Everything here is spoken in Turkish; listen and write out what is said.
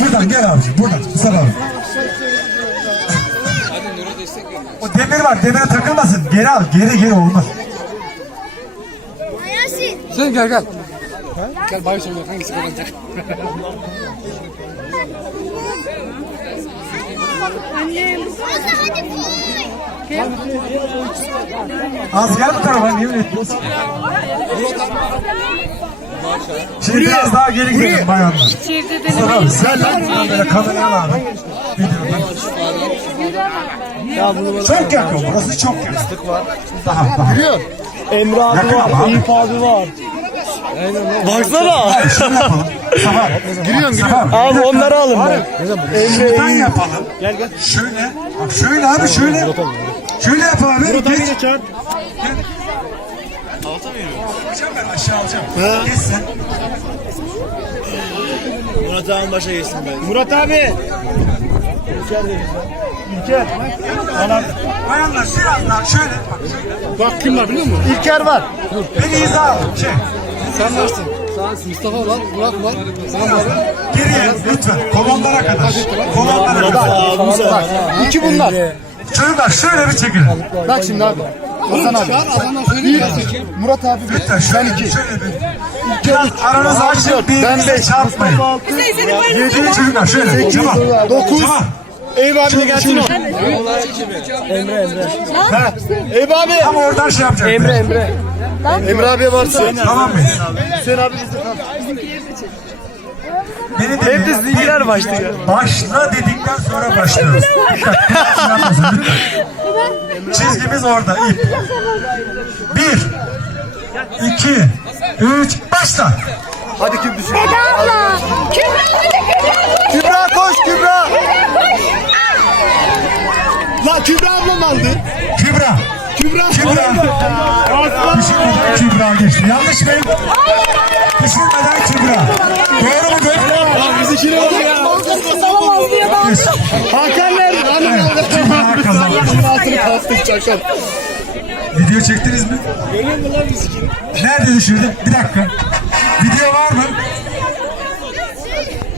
Buradan gel abicim buradan. Mustafa abi. O demir var demire takılmasın. Geri al geri geri olmaz. Sen gel gel. Gel bay söyle hangisi kazanacak? Hadi koy. Az gel bu tarafa niye öyle Şimdi biraz daha geri gidelim bayanlar. Abi sen lan böyle abi. Videodan. Çok yakın burası çok yakın. Daha daha. Emre abi Yakın var, abi. Eyüp abi var. Baksana. Hayır şunu yapalım. Mustafa abi. Onları alın bak. Şuradan yapalım. Gel gel. Şöyle. Bak şöyle abi şöyle. Şöyle yap abi. Murat abi Geç. geç abi. Alacağım ben aşağı alacağım. Geç sen. Murat abi başa geçsin ben. Murat abi. İlker de İlker. Anam. Bayanlar biraz daha şöyle. Bak şöyle. Bak kim var biliyor musun? İlker var. Beni izah al. Şey. Sen varsın. Mustafa var, Murat var. Sen var. Geriye lütfen. Kolonlara kadar. Kolonlara kadar. Abimiz var. İki bunlar. Çocuklar şöyle bir çekin. Bak şimdi abi. Hasan abi. Söylüyor. Murat abi bir. Şöyle bir. Biraz aranızı açın. Ben Birbirinize beş. çarpmayın. Yedi çocuklar şöyle. Tamam. Dokuz. Eyüp abi de gelsin o. Emre Emre. Eyüp abi. Tam oradan şey yapacak. Emre Emre. Emre abiye varsın. Tamam mı? Hüseyin abi bizde kal. Beni dinle. Hep de sizinkiler başlıyor. Başla dedikten sonra başlıyoruz. Çizgimiz orada. ip. Bir. iki, Üç. Başla. Hadi kim düşün? Eda abla. Kübra bir de Kübra. Kübra koş Kübra. La Kübra ablam aldı. Kübra. Kübra. Kübra. Düşünmeden Kübra geçti. Yanlış mı? Düşünmeden Kübra. Yes. Hakan kazandı. Kastık çakal. Video çektiniz mi? Görüyor musun lan? Nerede düşürdün? Bir dakika. Video var mı?